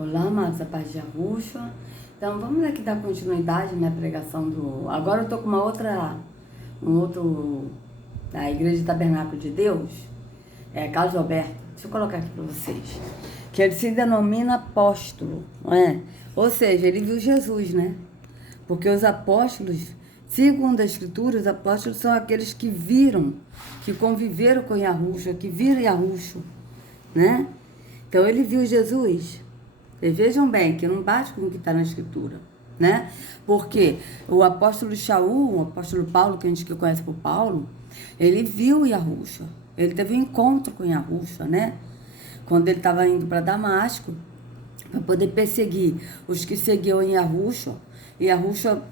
Olá, amados, a paz de Yahushua. Então, vamos aqui dar continuidade na pregação do... Agora eu estou com da Igreja Tabernáculo de Deus, Carlos Alberto. Deixa eu colocar aqui para vocês. Que ele se denomina apóstolo, não é? Ou seja, ele viu Jesus, né? Porque os apóstolos, segundo a Escritura, os apóstolos são aqueles que viram, que conviveram com Yahushua, que viram Yahushua, né? Então, ele viu Jesus. Vocês vejam bem que não bate com o que está na Escritura, né? Porque o apóstolo Shaul, o apóstolo Paulo, que a gente conhece por Paulo, ele viu Yahushua. Ele teve um encontro com Yahushua, né? Quando ele estava indo para Damasco, para poder perseguir os que seguiam em Yahushua. E Yahushua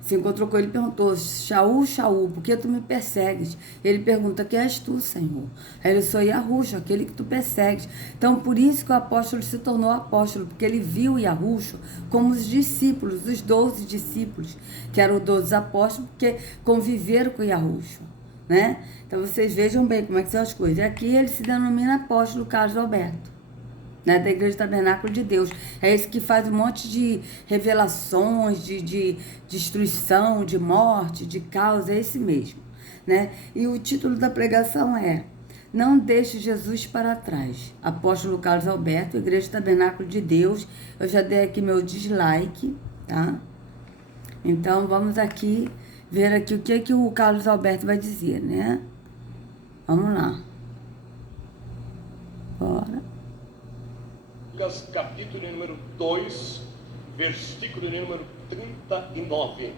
se encontrou com ele e perguntou: Shaul, Shaul, por que tu me persegues? Ele pergunta: quem és tu, Senhor? Aí ele: sou Yahushua, aquele que tu persegues. Então, por isso que o apóstolo se tornou apóstolo, porque ele viu Yahushua como os discípulos, os 12 discípulos, que eram 12 apóstolos, porque conviveram com Yahushua, né? Então, vocês vejam bem como é que são as coisas. E aqui ele se denomina apóstolo Carlos Alberto, né, da Igreja Tabernáculo de Deus. É esse que faz um monte de revelações, de destruição, de morte, de causa, é esse mesmo, né? E o título da pregação é: Não deixe Jesus para trás. Apóstolo Carlos Alberto, Igreja Tabernáculo de Deus. Eu já dei aqui meu dislike, tá? Então, vamos aqui ver aqui o que o Carlos Alberto vai dizer, né? Vamos lá. Bora. Lucas, capítulo número 2, versículo número 39.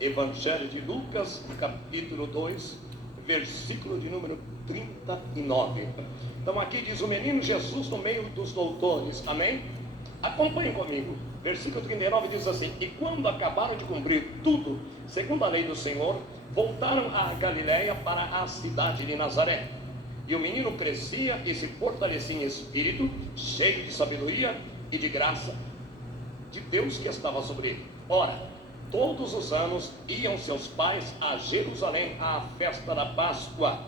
Evangelho de Lucas, capítulo 2, versículo de número 39. Então aqui diz: o menino Jesus no meio dos doutores. Amém? Acompanhem comigo. Versículo 39 diz assim: e quando acabaram de cumprir tudo, segundo a lei do Senhor, voltaram a Galiléia para a cidade de Nazaré. E o menino crescia e se fortalecia em espírito, cheio de sabedoria e de graça de Deus que estava sobre ele. Ora, todos os anos iam seus pais a Jerusalém à festa da Páscoa.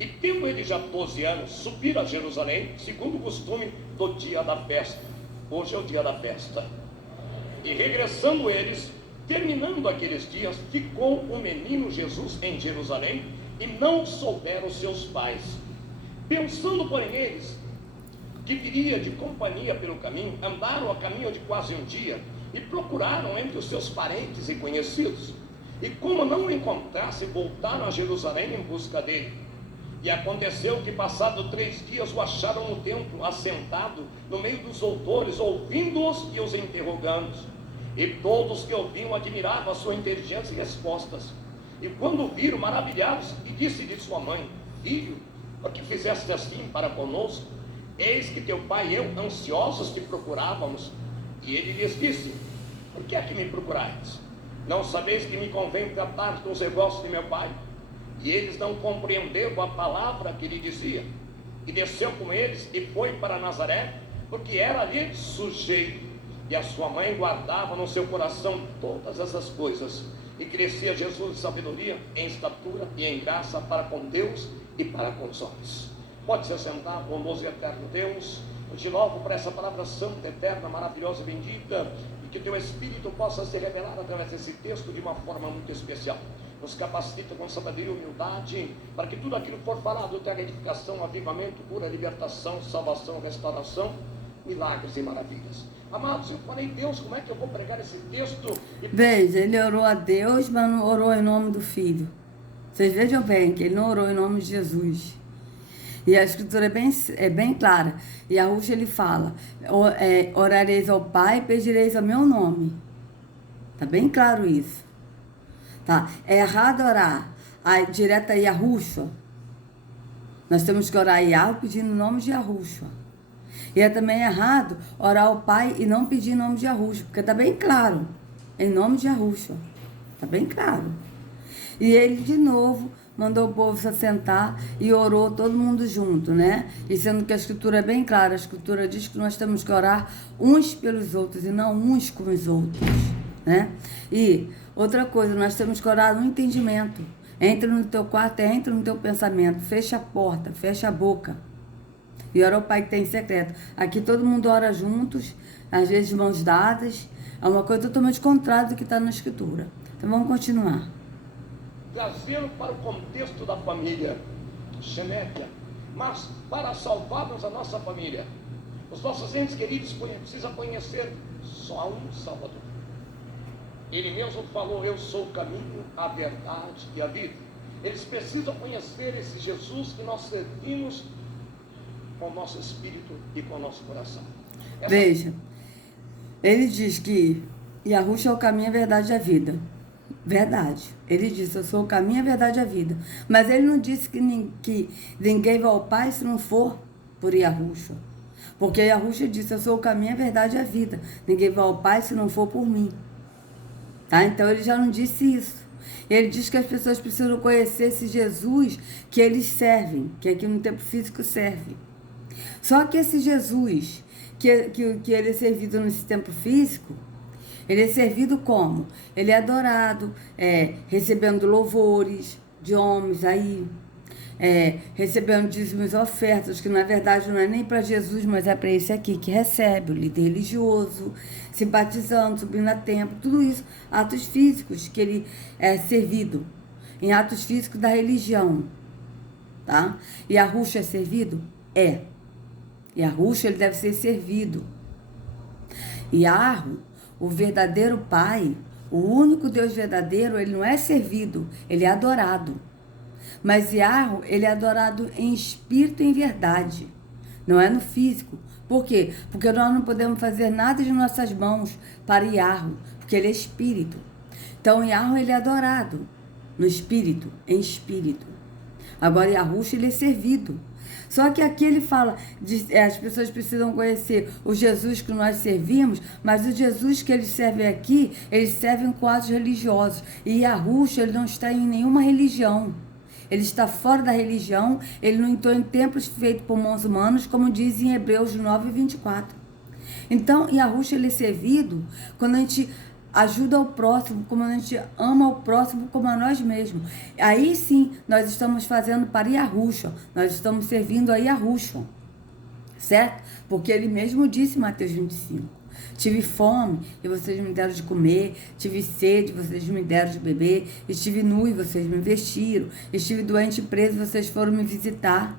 E tendo ele já 12 anos, subiram a Jerusalém, segundo o costume do dia da festa. Hoje é o dia da festa. E regressando eles, terminando aqueles dias, ficou o menino Jesus em Jerusalém, e não souberam seus pais. Pensando, porém, eles que viria de companhia pelo caminho, andaram a caminho de quase um dia, e procuraram entre os seus parentes e conhecidos. E como não o encontrassem, voltaram a Jerusalém em busca dele. E aconteceu que, passado 3 dias, o acharam no templo, assentado no meio dos doutores, ouvindo-os e os interrogando. E todos que ouviam admiravam a sua inteligência e respostas. E quando o viram, maravilhados, e disse de sua mãe: filho, por que fizeste assim para conosco? Eis que teu pai e eu, ansiosos, te procurávamos. E ele lhes disse: por que é que me procurais? Não sabeis que me convém tratar dos negócios de meu pai? E eles não compreenderam a palavra que lhe dizia. E desceu com eles e foi para Nazaré, porque era ali sujeito. E a sua mãe guardava no seu coração todas essas coisas. E crescia Jesus em sabedoria, em estatura e em graça para com Deus e para com os homens. Pode se sentar, bondoso e eterno Deus. Eu te louvo por essa palavra santa, eterna, maravilhosa e bendita, e que teu Espírito possa se revelar através desse texto de uma forma muito especial. Nos capacita com sabedoria e humildade, para que tudo aquilo que for falado traga edificação, avivamento, cura, libertação, salvação, restauração, milagres e maravilhas. Amados, eu falei: Deus, como é que eu vou pregar esse texto? Veja, ele orou a Deus, mas não orou em nome do Filho. Vocês vejam bem que ele não orou em nome de Jesus. E a Escritura é bem clara. E Yahushua, ele fala: orareis ao Pai e pedireis ao meu nome. Tá bem claro isso. Tá? É errado orar direto a Yahushua. Nós temos que orar a Yahu pedindo o nome de Yahushua. E é também errado orar ao Pai e não pedir em nome de Yahushua, porque está bem claro, em nome de Yahushua. Está bem claro. E ele, de novo, mandou o povo se assentar e orou todo mundo junto, né? E sendo que a Escritura é bem clara, a Escritura diz que nós temos que orar uns pelos outros e não uns com os outros, né? E outra coisa, nós temos que orar no entendimento. Entra no teu quarto, entra no teu pensamento, fecha a porta, fecha a boca. e ora ao Pai que tem em secreto. Aqui todo mundo ora juntos, às vezes de mãos dadas. É uma coisa totalmente contrária do que está na Escritura. Então vamos continuar. Trazê-lo para o contexto da família genética, mas para salvarmos a nossa família, os nossos entes queridos precisam conhecer só um Salvador. Ele mesmo falou: eu sou o caminho, a verdade e a vida. Eles precisam conhecer esse Jesus que nós servimos com o nosso espírito e com o nosso coração. Veja, ele diz que Yahushua é o caminho, a verdade e a vida. Verdade. Ele disse: eu sou o caminho, a verdade e a vida. Mas ele não disse que ninguém vai ao Pai se não for por Yahushua. Porque Yahushua disse: eu sou o caminho, a verdade e a vida. Ninguém vai ao Pai se não for por mim. Tá? Então ele já não disse isso. Ele diz que as pessoas precisam conhecer esse Jesus que eles servem, que aqui no tempo físico serve. Só que esse Jesus que ele é servido nesse tempo físico, ele é servido como? Ele é adorado, recebendo louvores de homens aí, recebendo dízimos e ofertas, que na verdade não é nem para Jesus, mas é para esse aqui que recebe, o líder religioso, se batizando, subindo a templo, tudo isso, atos físicos que ele é servido, em atos físicos da religião, tá? E Yahushua é servido? É. Yahushua, ele deve ser servido. Yahu, o verdadeiro Pai, o único Deus verdadeiro, ele não é servido, ele é adorado. Mas Yahu, ele é adorado em espírito e em verdade, não é no físico. Por quê? Porque nós não podemos fazer nada de nossas mãos para Yahu, porque ele é espírito. Então Yahu, ele é adorado no espírito, em espírito. Agora Yahushua, ele é servido. Só que aqui ele fala, as pessoas precisam conhecer o Jesus que nós servimos, mas o Jesus que eles servem aqui, eles servem com atos religiosos. E Yahushua, ele não está em nenhuma religião. Ele está fora da religião, ele não entrou em templos feitos por mãos humanas, como diz em Hebreus 9, 24. Então, Yahushua, ele é servido quando a gente ajuda o próximo, como a gente ama o próximo como a nós mesmos. Aí sim, nós estamos fazendo para Yahushua, nós estamos servindo a Yahushua, certo? Porque ele mesmo disse em Mateus 25, tive fome e vocês me deram de comer, tive sede e vocês me deram de beber, estive nu e vocês me vestiram, estive doente e preso e vocês foram me visitar.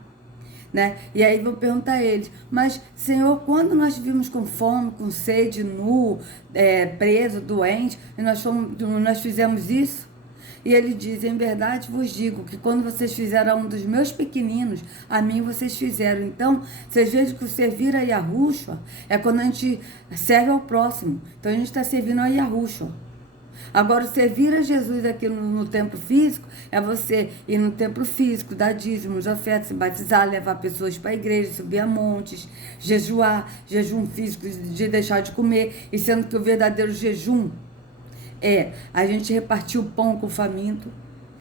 Né? E aí vou perguntar a eles: mas Senhor, quando nós vimos com fome, com sede, nu, preso, doente, e nós fizemos isso? E ele diz: em verdade vos digo que quando vocês fizeram a um dos meus pequeninos, a mim vocês fizeram. Então, vocês vejam que o servir a Yahushua é quando a gente serve ao próximo. Então a gente está servindo a Yahushua. Agora, servir a Jesus aqui no templo físico é você ir no templo físico, dar dízimos, ofertas, se batizar, levar pessoas para a igreja, subir a montes, jejuar, jejum físico de deixar de comer, e sendo que o verdadeiro jejum é a gente repartir o pão com o faminto,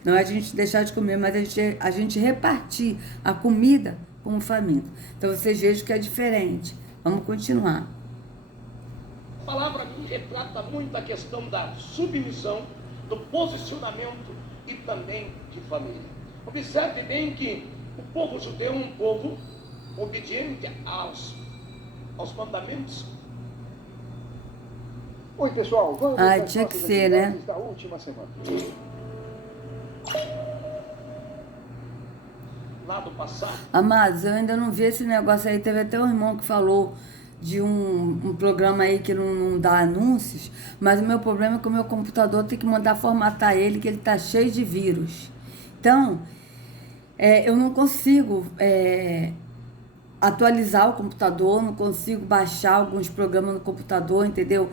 não é a gente deixar de comer, mas a gente repartir a comida com o faminto. Então vocês vejam que é diferente. Vamos continuar. A palavra aqui retrata muito a questão da submissão, do posicionamento e também de família. Observe bem que o povo judeu é um povo obediente aos mandamentos. Oi, pessoal, vamos tinha que ser, né? Da última semana. Lá do passado. Amados, eu ainda não vi esse negócio aí. Teve até um irmão que falou de um programa aí que não dá anúncios, mas o meu problema é que o meu computador tem que mandar formatar ele, que ele tá cheio de vírus. Então, eu não consigo atualizar o computador, não consigo baixar alguns programas no computador, entendeu?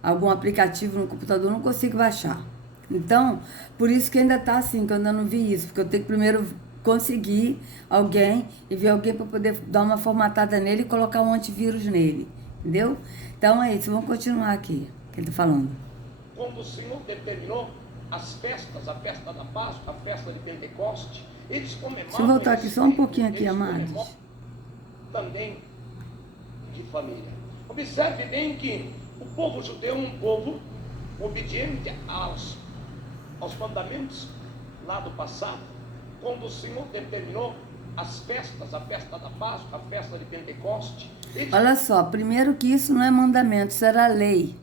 Algum aplicativo no computador, não consigo baixar. Então, por isso que ainda tá assim, que eu ainda não vi isso, porque eu tenho que primeiro conseguir alguém e ver alguém para poder dar uma formatada nele e colocar um antivírus nele, entendeu? Então é isso, vamos continuar aqui, que ele tá falando. Quando o Senhor determinou as festas, a festa da Páscoa, a festa de Pentecoste, eles comemoram. Deixa eu voltar aqui só um pouquinho aqui, amados. Também de família. Observe bem que o povo judeu é um povo obediente aos mandamentos lá do passado. Quando o Senhor determinou as festas, a festa da Páscoa, a festa de Pentecoste. Olha só, primeiro que isso não é mandamento, isso era lei.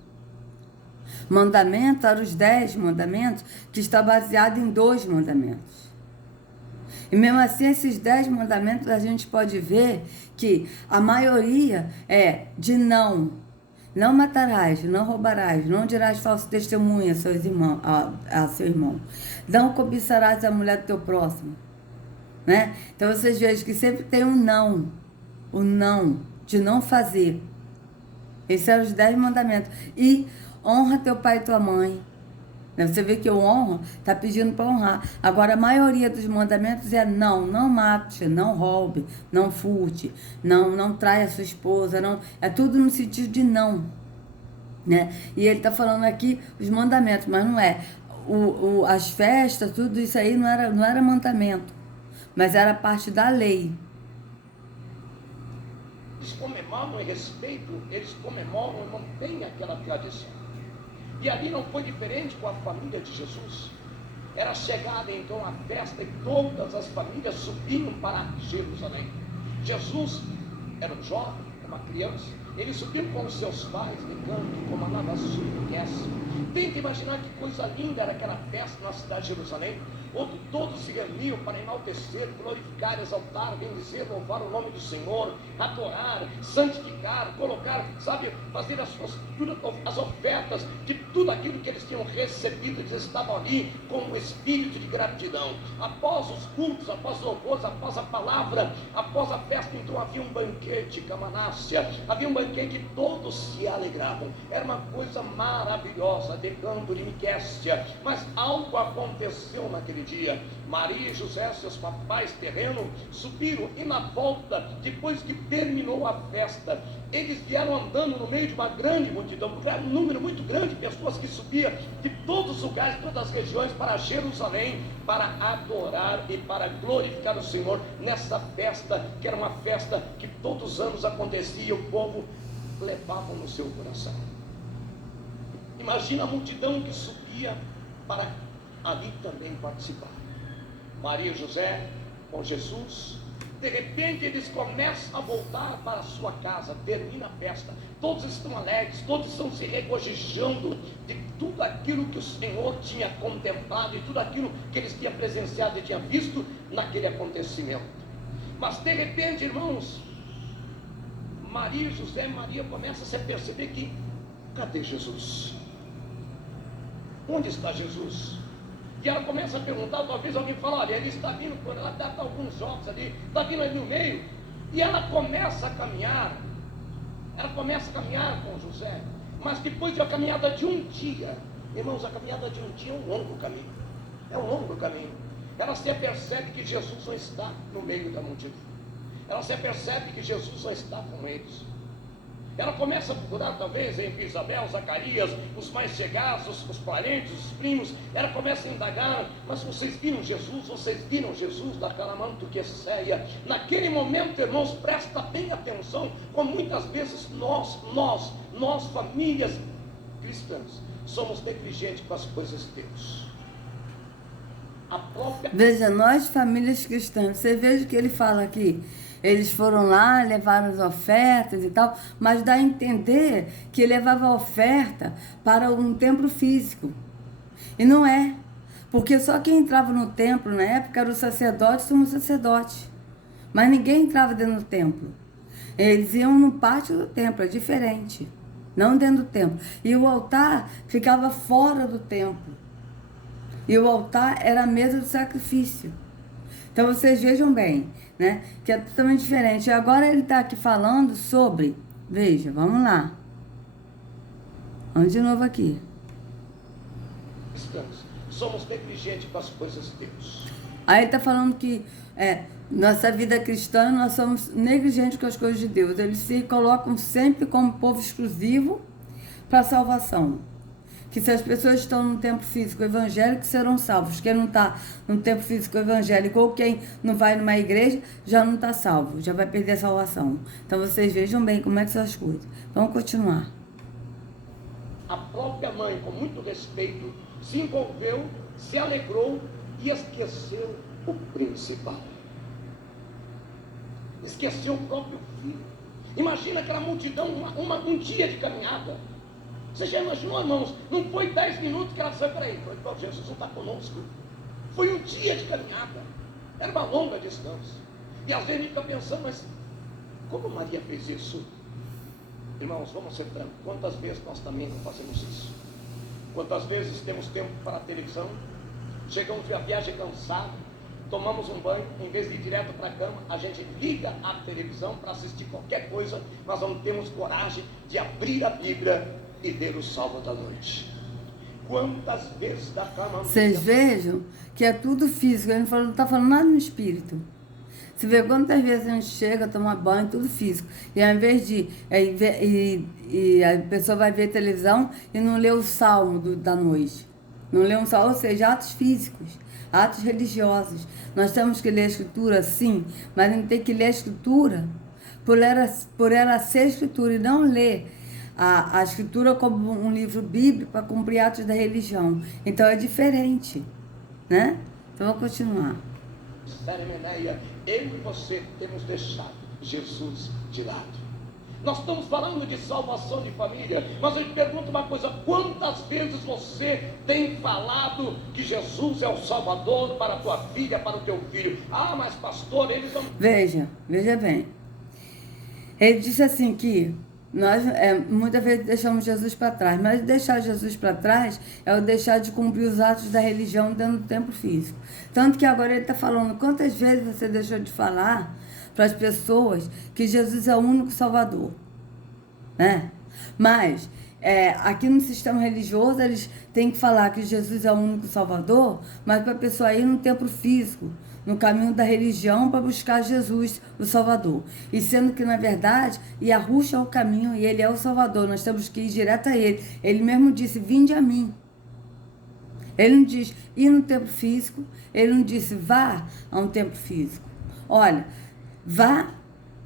Mandamento eram os 10 mandamentos, que está baseado em 2 mandamentos. E mesmo assim, esses 10 mandamentos, a gente pode ver que a maioria é de não matarás, não roubarás, não dirás falso testemunho a seu irmão, não cobiçarás a mulher do teu próximo, né? Então vocês vejam que sempre tem o não, de não fazer. Esses eram os 10 mandamentos. E honra teu pai e tua mãe. Você vê que o honra está pedindo para honrar. Agora, a maioria dos mandamentos é não mate, não roube, não furte, não traia a sua esposa, não, é tudo no sentido de não, né? E ele está falando aqui os mandamentos, mas não é. As festas, tudo isso aí não era mandamento, mas era parte da lei. Eles comemoram em respeito, eles comemoram e mantêm aquela tradição. E ali não foi diferente com a família de Jesus. Era chegada então a festa e todas as famílias subiam para Jerusalém. Jesus era um jovem, uma criança. Ele subiu com os seus pais, ligando, comandava a sua orquestra. Tenta imaginar que coisa linda era aquela festa na cidade de Jerusalém, onde todos se reuniam para enaltecer, glorificar, exaltar, bendizer, louvar o nome do Senhor, adorar, santificar, colocar, sabe, fazer as ofertas de tudo aquilo que eles tinham recebido. Eles estavam ali com um espírito de gratidão. Após os cultos, após os louvores, após a palavra, após a festa, então havia um banquete, camanácia, havia um banquete e todos se alegravam. Era uma coisa maravilhosa, decando de Miquéstia. Mas algo aconteceu naquele dia. Maria e José, seus papais terrenos, subiram e na volta, depois que terminou a festa, eles vieram andando no meio de uma grande multidão, porque era um número muito grande de pessoas que subiam de todos os lugares, todas as regiões para Jerusalém, para adorar e para glorificar o Senhor nessa festa, que era uma festa que todos os anos acontecia e o povo levava no seu coração. Imagina a multidão que subia para ali também participar. Maria e José com Jesus. De repente eles começam a voltar para a sua casa, termina a festa, todos estão alegres, todos estão se regozijando de tudo aquilo que o Senhor tinha contemplado e tudo aquilo que eles tinham presenciado e tinham visto naquele acontecimento. Mas de repente, irmãos, Maria e José, Maria começa a se perceber que, cadê Jesus? Onde está Jesus? E ela começa a perguntar, talvez alguém fale, olha, ele está vindo, ela dá alguns jogos ali, está vindo ali no meio, e ela começa a caminhar com José, mas depois de uma caminhada de um dia, irmãos, a caminhada de um dia é um longo caminho, ela se percebe que Jesus não está no meio da multidão, ela se percebe que Jesus não está com eles. Ela começa a procurar, talvez, entre Isabel, Zacarias, os mais chegados, os parentes, os primos. Ela começa a indagar, mas vocês viram Jesus daquela mantuqueceia? Naquele momento, irmãos, presta bem atenção, como muitas vezes nós, famílias cristãs, somos negligentes com as coisas de Deus. Veja, nós, famílias cristãs, você veja o que ele fala aqui. Eles foram lá, levaram as ofertas e tal, mas dá a entender que levava a oferta para um templo físico. E não é, porque só quem entrava no templo na época era o sacerdote e o sumo sacerdote. Mas ninguém entrava dentro do templo. Eles iam no pátio do templo, é diferente, não dentro do templo. E o altar ficava fora do templo. E o altar era a mesa do sacrifício. Então vocês vejam bem, né, que é totalmente diferente. E agora ele está aqui falando sobre, veja, vamos lá. Vamos de novo aqui. Somos negligentes com as coisas de Deus. Aí ele está falando que nossa vida cristã, nós somos negligentes com as coisas de Deus. Eles se colocam sempre como povo exclusivo para a salvação. Que se as pessoas estão no templo físico evangélico, serão salvos. Quem não está no templo físico evangélico ou quem não vai numa igreja, já não está salvo, já vai perder a salvação. Então vocês vejam bem como é que são as coisas. Vamos continuar. A própria mãe, com muito respeito, se envolveu, se alegrou e esqueceu o principal. esqueceu o próprio filho. Imagina aquela multidão, um dia de caminhada. Você já imaginou, irmãos? Não foi 10 minutos que ela disse: peraí, Jesus não está conosco. Foi um dia de caminhada. Era uma longa distância. E às vezes a gente fica pensando, mas como Maria fez isso? Irmãos, vamos ser francos. Quantas vezes nós também não fazemos isso? Quantas vezes temos tempo para a televisão, chegamos de uma viagem cansado, tomamos um banho, em vez de ir direto para a cama, a gente liga a televisão para assistir qualquer coisa, nós não temos coragem de abrir a Bíblia e ler o Salmo da noite. Quantas vezes da cama... Vocês vejam que é tudo físico, ele não está falando nada no espírito. Você vê quantas vezes a gente chega, toma banho, tudo físico. E ao invés de... E a pessoa vai ver televisão e não lê o salmo da noite. Não lê um salmo, ou seja, atos físicos, atos religiosos. Nós temos que ler a Escritura, sim, mas a gente tem que ler a Escritura por ela ser Escritura e não ler a Escritura como um livro bíblico para cumprir atos da religião. Então é diferente, né? Então vamos continuar. Eu e você temos deixado Jesus de lado. Nós estamos falando de salvação de família, mas eu te pergunto uma coisa: quantas vezes você tem falado que Jesus é o Salvador para a tua filha, para o teu filho? Ah, mas pastor, eles não... Veja bem. Ele disse assim que nós muitas vezes deixamos Jesus para trás, mas deixar Jesus para trás é o deixar de cumprir os atos da religião dentro do templo físico. Tanto que agora ele está falando, quantas vezes você deixou de falar para as pessoas que Jesus é o único Salvador, né? Mas aqui no sistema religioso eles têm que falar que Jesus é o único Salvador, mas para a pessoa ir no templo físico, no caminho da religião, para buscar Jesus, o Salvador. E sendo que, na verdade, Yahushua é o caminho e Ele é o Salvador. Nós temos que ir direto a Ele. Ele mesmo disse: vinde a mim. Ele não diz ir no templo físico. Ele não disse vá a um templo físico. Olha, vá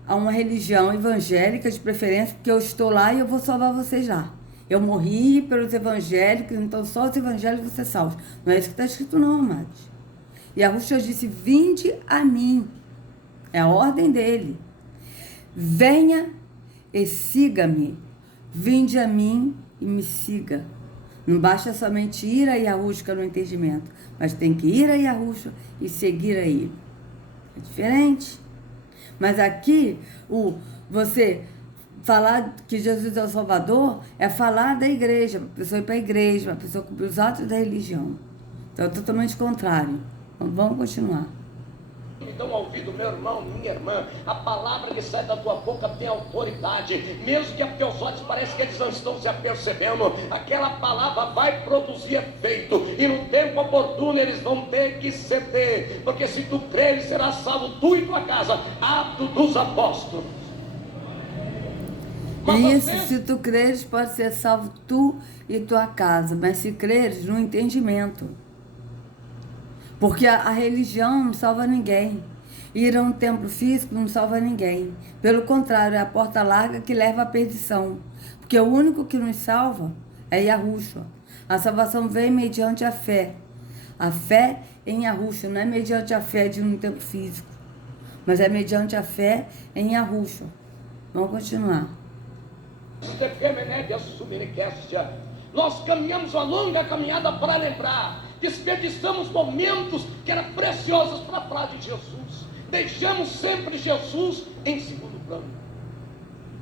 a uma religião evangélica de preferência, porque eu estou lá e eu vou salvar vocês lá. Eu morri pelos evangélicos, então só os evangélicos vão ser salvos. Não é isso que está escrito não, amados. E Yahushua disse: vinde a mim. É a ordem dele. Venha e siga-me. Vinde a mim e me siga. Não basta somente ir a Yahushua no entendimento, mas tem que ir a Yahushua e seguir a ele. É diferente. Mas aqui, você falar que Jesus é o Salvador é falar da igreja, para a pessoa ir para a igreja, para a pessoa cumprir os atos da religião. Então é totalmente contrário. Vamos continuar. Me dão ouvido, meu irmão, minha irmã, a palavra que sai da tua boca tem autoridade, mesmo que a teus olhos pareça que eles não estão se apercebendo, aquela palavra vai produzir efeito, e no tempo oportuno eles vão ter que ceder, porque se tu creres, serás salvo tu e tua casa. Atos dos Apóstolos. Isso, se tu creres, pode ser salvo tu e tua casa, mas se creres no entendimento. Porque a religião não salva ninguém. Ir a um templo físico não salva ninguém. Pelo contrário, é a porta larga que leva à perdição. Porque o único que nos salva é Yahushua. A salvação vem mediante a fé. A fé em Yahushua, não é mediante a fé de um templo físico, mas é mediante a fé em Yahushua. Vamos continuar. Nós caminhamos uma longa caminhada para lembrar, desperdiçamos momentos que eram preciosos para falar de Jesus, deixamos sempre Jesus em segundo plano.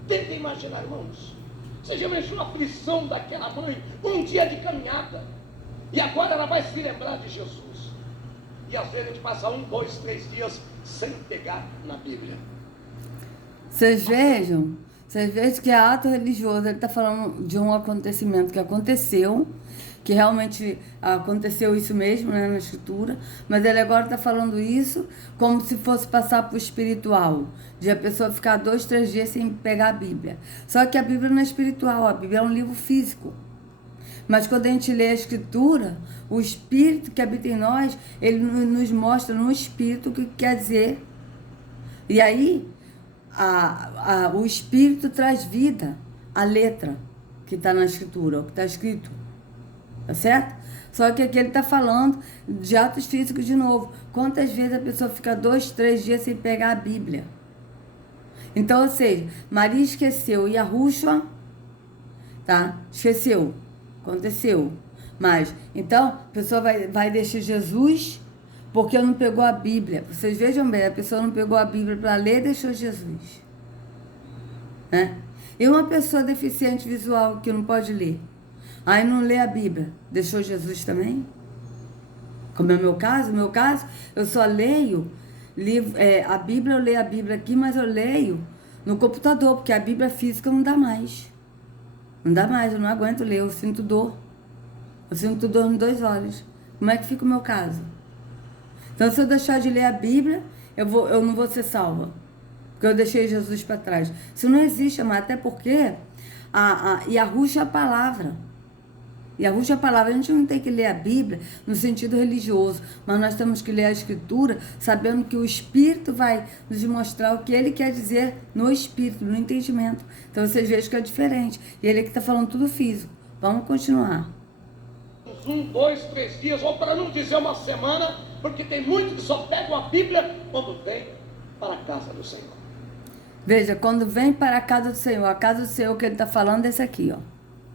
Tentem imaginar, irmãos, você já imaginou a aflição daquela mãe, um dia de caminhada, e agora ela vai se lembrar de Jesus, e às vezes a gente passa 1, 2, 3 dias sem pegar na Bíblia. Vocês vejam que é ato religioso. Ele está falando de um acontecimento que aconteceu, que realmente aconteceu isso mesmo, né, na escritura, mas ele agora está falando isso como se fosse passar para o espiritual, de a pessoa ficar 2, 3 dias sem pegar a Bíblia. Só que a Bíblia não é espiritual, a Bíblia é um livro físico. Mas quando a gente lê a escritura, o Espírito que habita em nós, ele nos mostra no Espírito o que quer dizer. E aí, o Espírito traz vida à letra que está na escritura, o que está escrito. Tá certo? Só que aqui ele está falando de atos físicos de novo. Quantas vezes a pessoa fica 2, 3 dias sem pegar a Bíblia? Então, ou seja, Maria esqueceu e Yahushua, tá? Esqueceu. Aconteceu. Mas, então, a pessoa vai deixar Jesus porque não pegou a Bíblia. Vocês vejam bem, a pessoa não pegou a Bíblia para ler e deixou Jesus. Né? E uma pessoa deficiente visual que não pode ler, aí não lê a Bíblia, deixou Jesus também? Como é o meu caso? No meu caso, eu só leio a Bíblia, eu leio a Bíblia aqui, mas eu leio no computador, porque a Bíblia física não dá mais. Não dá mais, eu não aguento ler, eu sinto dor. Eu sinto dor nos 2 olhos. Como é que fica o meu caso? Então, se eu deixar de ler a Bíblia, eu não vou ser salva. Porque eu deixei Jesus para trás. Isso não existe, mas até porque Yahushua é a palavra. Yahushua é a palavra. A gente não tem que ler a Bíblia no sentido religioso, mas nós temos que ler a Escritura sabendo que o Espírito vai nos mostrar o que ele quer dizer no Espírito, no entendimento. Então vocês vejam que é diferente. E ele que está falando tudo físico. Vamos continuar. 1, 2, 3 dias, ou para não dizer uma semana, porque tem muitos que só pegam a Bíblia quando vem para a casa do Senhor. Veja, quando vem para a casa do Senhor que ele está falando é esse aqui, ó,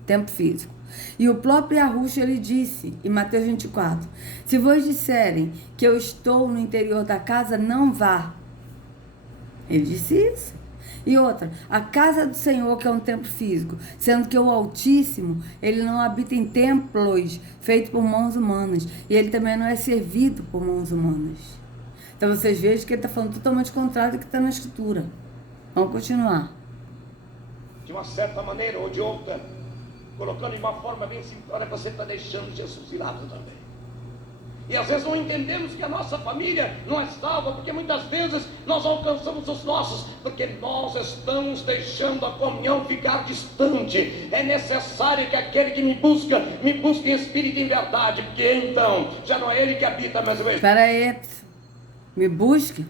tempo físico. E o próprio Yahushua, ele disse, em Mateus 24, se vos disserem que eu estou no interior da casa, não vá. Ele disse isso. E outra, a casa do Senhor, que é um templo físico, sendo que o Altíssimo, ele não habita em templos feitos por mãos humanas. E ele também não é servido por mãos humanas. Então vocês vejam que ele está falando totalmente contrário do que está na Escritura. Vamos continuar. De uma certa maneira ou de outra, colocando de uma forma bem simplória, você está deixando Jesus de lado também. E às vezes não entendemos que a nossa família não é salva, porque muitas vezes nós alcançamos os nossos, porque nós estamos deixando a comunhão ficar distante. É necessário que aquele que me busca em espírito e em verdade, porque então já não é ele que habita, mas o Espírito. Espera aí, me busque.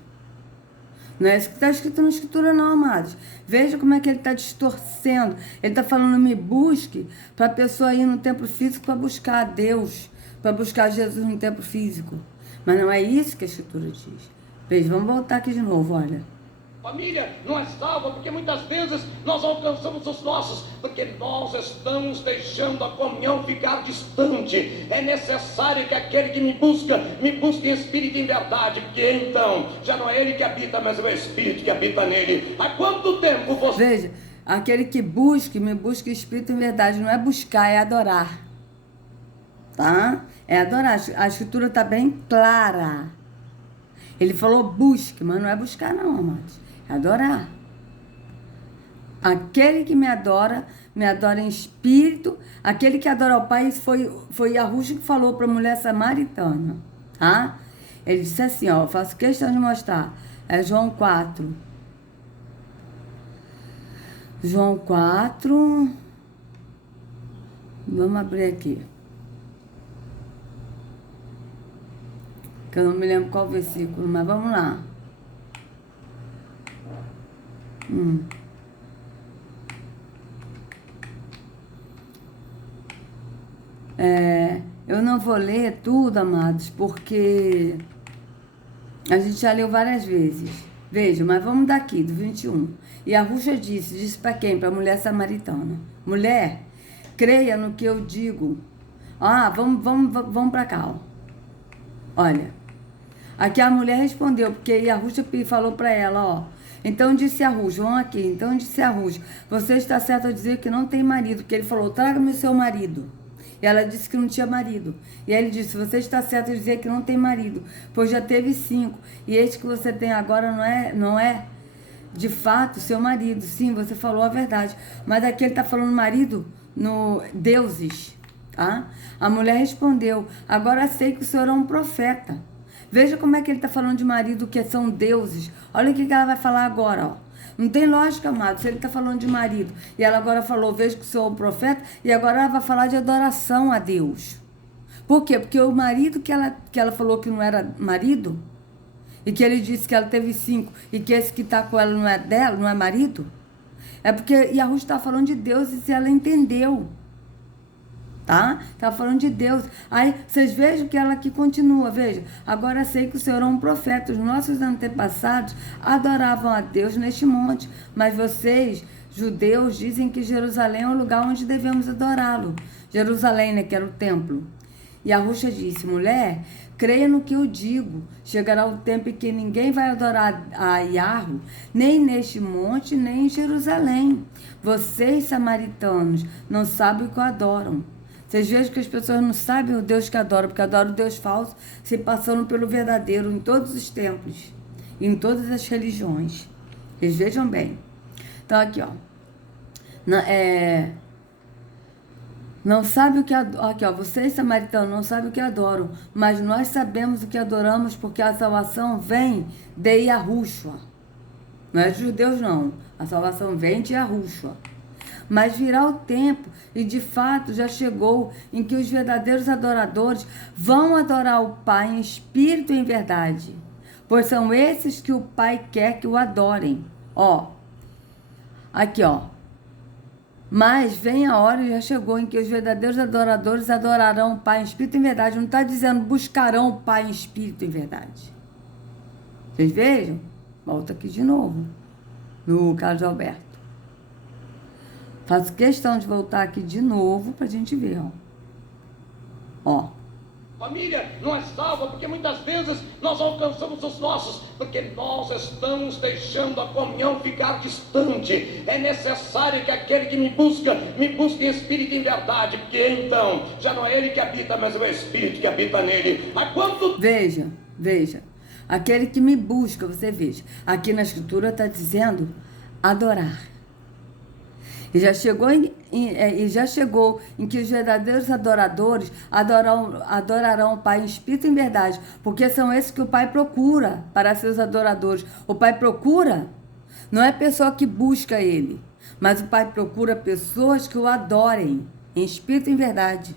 Não é isso que está escrito na Escritura não, amados. Veja como é que ele está distorcendo. Ele está falando me busque para a pessoa ir no templo físico para buscar a Deus, para buscar Jesus no templo físico. Mas não é isso que a Escritura diz. Veja, vamos voltar aqui de novo, olha. Família não é salva, porque muitas vezes nós alcançamos os nossos, porque nós estamos deixando a comunhão ficar distante. É necessário que aquele que me busca em espírito e em verdade, porque então já não é ele que habita, mas é o Espírito que habita nele. Há quanto tempo você... Veja, aquele que me busca em espírito e em verdade, não é buscar, é adorar. Tá? É adorar. A Escritura está bem clara. Ele falou busque, mas não é buscar não, amados. É adorar. Aquele que me adora em espírito. Aquele que adora ao Pai, foi Yahushua que falou para a mulher samaritana. Tá? Ele disse assim, ó, faço questão de mostrar. É João 4. João 4. Vamos abrir aqui. Que eu não me lembro qual versículo, mas vamos lá. Eu não vou ler tudo, amados, porque a gente já leu várias vezes. Veja, mas vamos daqui, do 21. E Yahushua disse para quem? Para a mulher samaritana. Mulher, creia no que eu digo. Vamos para cá, ó. Olha, aqui a mulher respondeu, porque Yahushua falou para ela, ó. Então disse Yahushua, vamos aqui, então disse Yahushua, você está certo a dizer que não tem marido, porque ele falou, traga-me o seu marido. E ela disse que não tinha marido. E aí ele disse, você está certo a dizer que não tem marido, pois já teve 5. E este que você tem agora não é de fato seu marido. Sim, você falou a verdade. Mas aqui ele está falando marido no deuses. Tá? A mulher respondeu, agora sei que o senhor é um profeta. Veja como é que ele está falando de marido que são deuses. Olha o que ela vai falar agora, ó. Não tem lógica, amado, se ele está falando de marido. E ela agora falou, veja que o senhor é um profeta. E agora ela vai falar de adoração a Deus. Por quê? Porque o marido que ela falou que não era marido, e que ele disse que ela teve 5, e que esse que está com ela não é dela, não é marido, é porque Yahushua está falando de Deus e se ela entendeu. tá? Tá falando de Deus. Aí vocês vejam que ela aqui continua, veja. Agora sei que o Senhor é um profeta. Os nossos antepassados adoravam a Deus neste monte, mas vocês, judeus, dizem que Jerusalém é o lugar onde devemos adorá-lo. Jerusalém, né, que era o templo. E a Ruxa disse: mulher, creia no que eu digo. Chegará o tempo em que ninguém vai adorar a Yahweh, nem neste monte, nem em Jerusalém. Vocês, samaritanos, não sabem o que adoram. Vocês vejam que as pessoas não sabem o Deus que adoram, porque adoram o Deus falso, se passando pelo verdadeiro em todos os templos, em todas as religiões. Vocês vejam bem. Então, aqui, ó. Não sabe o que adoram. Aqui, ó. Vocês, samaritanos, não sabem o que adoram, mas nós sabemos o que adoramos, porque a salvação vem de Yahushua. Não é de judeus, não. A salvação vem de Yahushua. Mas virá o tempo, e de fato já chegou, em que os verdadeiros adoradores vão adorar o Pai em espírito e em verdade, pois são esses que o Pai quer que o adorem. Ó, aqui, ó. Mas vem a hora, e já chegou, em que os verdadeiros adoradores adorarão o Pai em espírito e em verdade. Não está dizendo buscarão o Pai em espírito e em verdade. Vocês vejam? Volta aqui de novo, no Carlos Alberto. Faço questão de voltar aqui de novo para a gente ver, ó. Ó. Família não é salva porque muitas vezes nós alcançamos os nossos, porque nós estamos deixando a comunhão ficar distante. É necessário que aquele que me busca em espírito e em verdade, porque então já não é ele que habita, mas é o Espírito que habita nele. A quanto... Veja. Aquele que me busca, você veja. Aqui na Escritura está dizendo adorar. E já chegou em que os verdadeiros adoradores adorarão o Pai em espírito e em verdade, porque são esses que o Pai procura para seus adoradores. O Pai procura, não é pessoa que busca Ele, mas o Pai procura pessoas que o adorem em espírito e em verdade.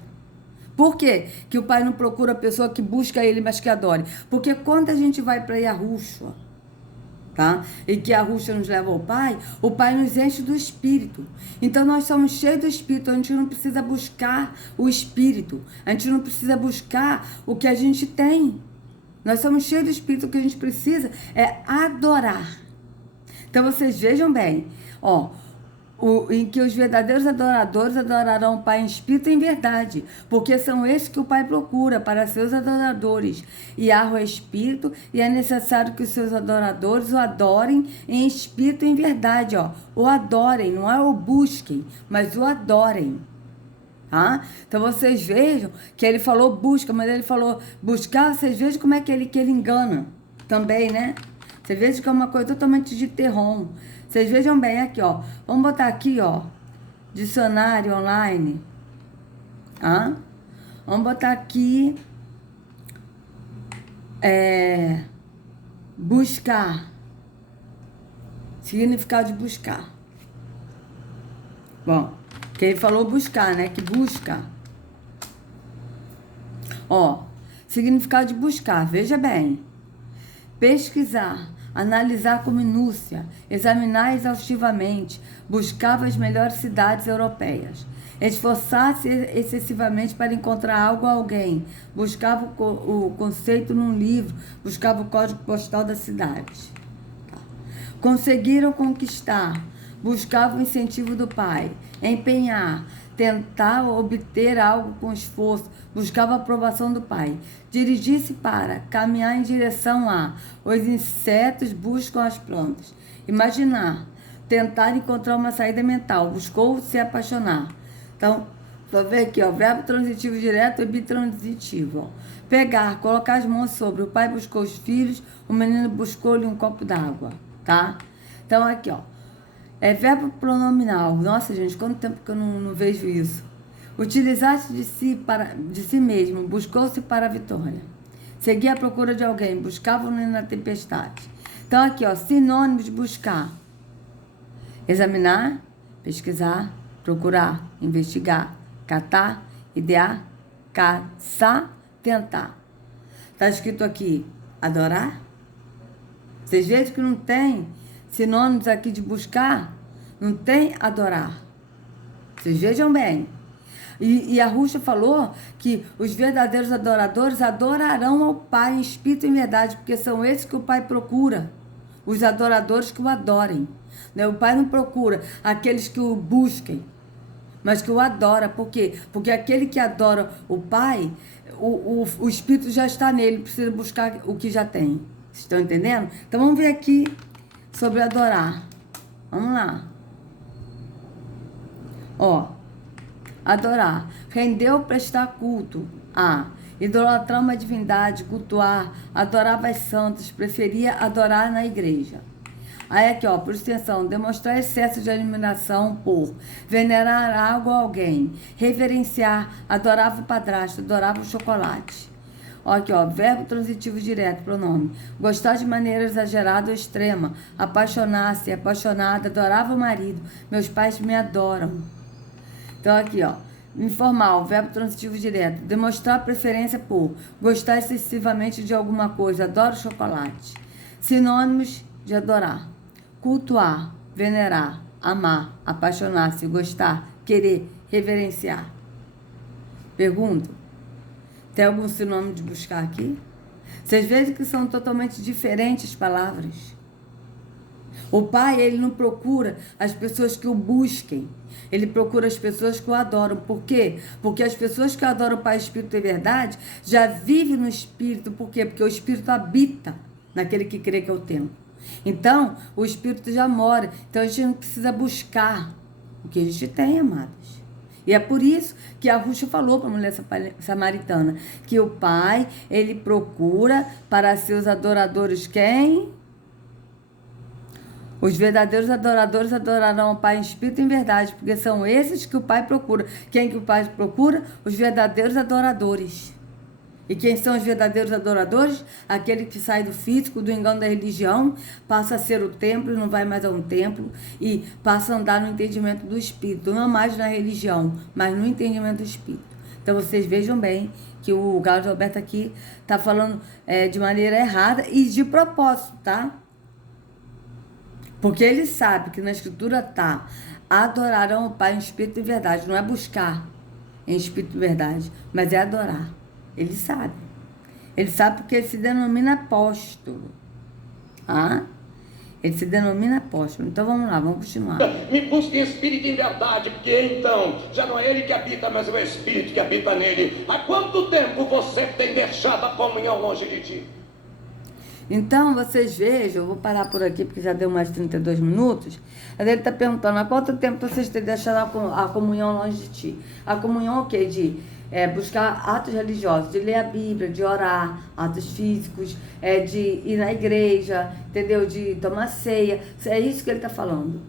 Por quê que o Pai não procura pessoa que busca Ele, mas que adore? Porque quando a gente vai para Yahushua, tá? E que a Yahushua nos leva ao Pai, o Pai nos enche do Espírito. Então nós somos cheios do Espírito, a gente não precisa buscar o Espírito, a gente não precisa buscar o que a gente tem. Nós somos cheios do Espírito, o que a gente precisa é adorar. Então vocês vejam bem, ó, em que os verdadeiros adoradores adorarão o Pai em espírito e em verdade, porque são esses que o Pai procura para seus adoradores. E há o Espírito, e é necessário que os seus adoradores o adorem em espírito e em verdade, ó. O adorem, não é o busquem, mas o adorem. Tá? Então vocês vejam que ele falou busca, mas ele falou buscar. Vocês vejam como é que ele engana também, né? Vocês vejam que é uma coisa totalmente de terrom. Vocês vejam bem aqui, ó. Vamos botar aqui, ó, dicionário online. Tá? Vamos botar aqui buscar. Significado de buscar. Bom, que ele falou buscar, né? Que busca. Ó, significado de buscar, veja bem. Pesquisar, analisar com minúcia, examinar exaustivamente, buscava as melhores cidades europeias. Esforçar-se excessivamente para encontrar algo ou alguém. Buscava o conceito num livro, buscava o código postal da cidade. Conseguiram conquistar, buscava o incentivo do pai. Empenhar, tentar obter algo com esforço, buscava a aprovação do pai. Dirigir-se para, caminhar em direção a, os insetos buscam as plantas. Imaginar, tentar encontrar uma saída mental, buscou se apaixonar. Então, só ver aqui, ó, verbo transitivo direto e bitransitivo, ó. Pegar, colocar as mãos sobre, o pai buscou os filhos, o menino buscou-lhe um copo d'água, tá? Então, aqui, ó. É verbo pronominal. Nossa, gente, quanto tempo que eu não vejo isso. Utilizar-se de si mesmo, buscou-se para a vitória. Seguir à procura de alguém, buscava-no na tempestade. Então, aqui, ó, sinônimos de buscar. Examinar, pesquisar, procurar, investigar, catar, idear, caçar, tentar. Está escrito aqui, adorar. Vocês veem que não tem sinônimos aqui de buscar, não tem adorar. Vocês vejam bem. E a Ruxa falou que os verdadeiros adoradores adorarão ao Pai em espírito e em verdade, porque são esses que o Pai procura. Os adoradores que o adorem. O Pai não procura aqueles que o busquem, mas que o adora. Por quê? Porque aquele que adora o Pai, o Espírito já está nele, precisa buscar o que já tem. Vocês estão entendendo? Então vamos ver aqui sobre adorar. Vamos lá. Ó, adorar. Render ou prestar culto. Idolatrar uma divindade, cultuar, adorava as santas, preferia adorar na igreja. Aí aqui, ó, por extensão, demonstrar excesso de admiração por, venerar algo a alguém, reverenciar, adorava o padrasto, adorava o chocolate. Ó, aqui, ó, verbo transitivo direto, pronome. Gostar de maneira exagerada ou extrema, apaixonar-se, apaixonada, adorava o marido, meus pais me adoram. Então aqui, ó, informal, verbo transitivo direto, demonstrar preferência por, gostar excessivamente de alguma coisa, adoro chocolate. Sinônimos de adorar: cultuar, venerar, amar, apaixonar-se, gostar, querer, reverenciar. Pergunta: tem algum sinônimo de buscar aqui? Vocês veem que são totalmente diferentes palavras. O Pai, ele não procura as pessoas que o busquem. Ele procura as pessoas que o adoram. Por quê? Porque as pessoas que adoram o Pai, Espírito e Verdade já vivem no Espírito. Por quê? Porque o Espírito habita naquele que crê que é o tempo. Então, o Espírito já mora. Então, a gente não precisa buscar o que a gente tem, amados. E é por isso que a Ruxa falou para a mulher samaritana que o Pai, ele procura para seus adoradores quem? Os verdadeiros adoradores adorarão o Pai em espírito e em verdade, porque são esses que o Pai procura. Quem que o Pai procura? Os verdadeiros adoradores. E quem são os verdadeiros adoradores? Aquele que sai do físico, do engano da religião, passa a ser o templo e não vai mais a um templo, e passa a andar no entendimento do Espírito, não mais na religião, mas no entendimento do Espírito. Então vocês vejam bem que o Carlos Alberto aqui está falando de maneira errada e de propósito, tá? Porque ele sabe que na Escritura está: adorarão o Pai em espírito e verdade. Não é buscar em espírito e verdade, mas é adorar. Ele sabe. Ele sabe porque ele se denomina apóstolo. Ele se denomina apóstolo. Então vamos lá, vamos continuar. Me busque em espírito e em verdade, porque então já não é ele que habita, mas o Espírito que habita nele. Há quanto tempo você tem deixado a comunhão longe de ti? Então, vocês vejam, eu vou parar por aqui porque já deu mais 32 minutos. Ele está perguntando: há quanto tempo vocês têm deixado a comunhão longe de ti? A comunhão é o quê? De buscar atos religiosos, de ler a Bíblia, de orar, atos físicos, de ir na igreja, entendeu? De tomar ceia. É isso que ele está falando.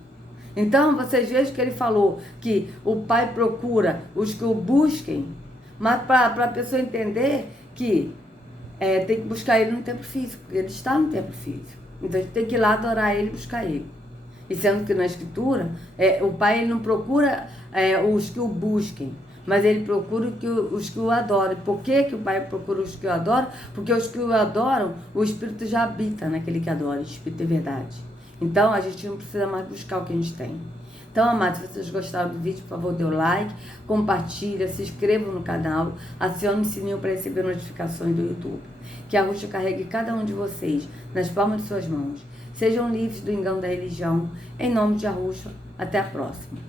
Então, vocês vejam que ele falou que o Pai procura os que o busquem, mas para a pessoa entender que tem que buscar ele no tempo físico, porque ele está no tempo físico. Então a gente tem que ir lá adorar ele e buscar ele. E sendo que na Escritura, o Pai, ele não procura os que o busquem, mas ele procura os que o adoram. Por que o Pai procura os que o adoram? Porque os que o adoram, o Espírito já habita naquele que adora, Espírito e verdade. Então a gente não precisa mais buscar o que a gente tem. Então, amados, se vocês gostaram do vídeo, por favor, dê o like, compartilha, se inscrevam no canal, acione o sininho para receber notificações do YouTube. Que a Ruxa carregue cada um de vocês nas palmas de suas mãos. Sejam livres do engano da religião. Em nome de Arruxa, até a próxima.